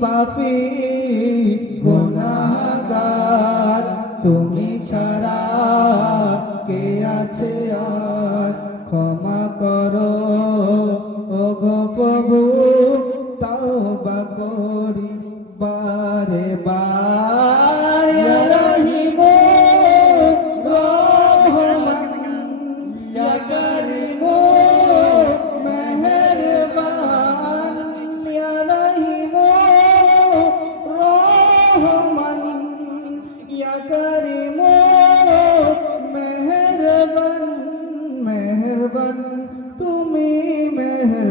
পাপি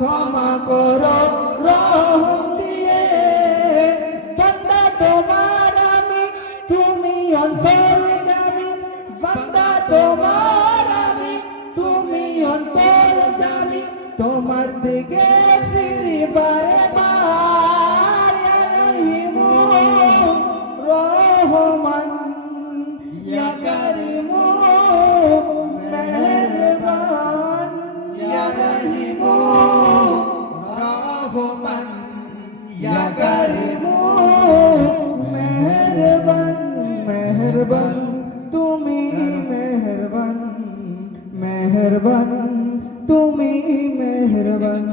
ক্ষমা করো, রহম দিয়ে। বান্দা, তোমার আমি, তুমি অন্তর যাবি। বান্দা, তোমার আমি, তুমি অন্তর যাবি। তোমার দিকে ফিরি ইয়া করিম মেহেরবান মেহেরবান তুমি মেহেরবান মেহেরবান তুমি মেহেরবান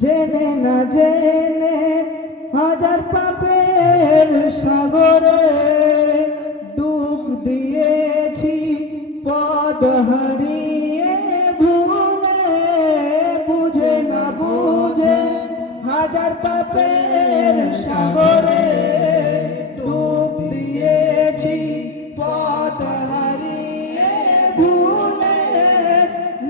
জেনে না জেনে হাজার পাপের হাজার পাপের সাগরে ডুব দিয়েছি পদ হারিয়ে ভুলে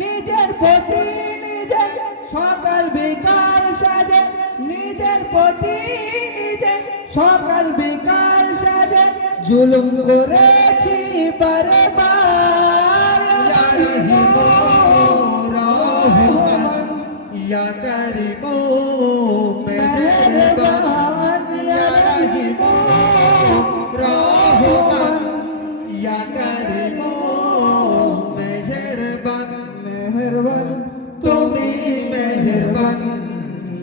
নিজের প্রতি নিজের সকাল বিকাল সাজে, নিজের প্রতি নিজে সকাল বিকাল সাজে, জুলুম করেছি বারে বার রহমান ইয়া করিম।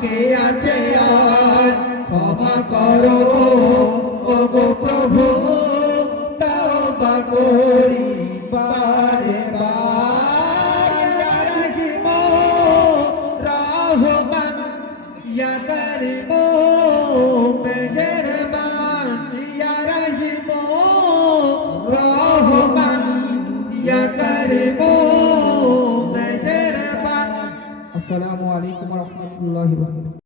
কে আছে আর ক্ষমা করো। ও গো প্রভু তওবা করি বারে বার রহিম রহমান ইয়া করিম মেহেরবান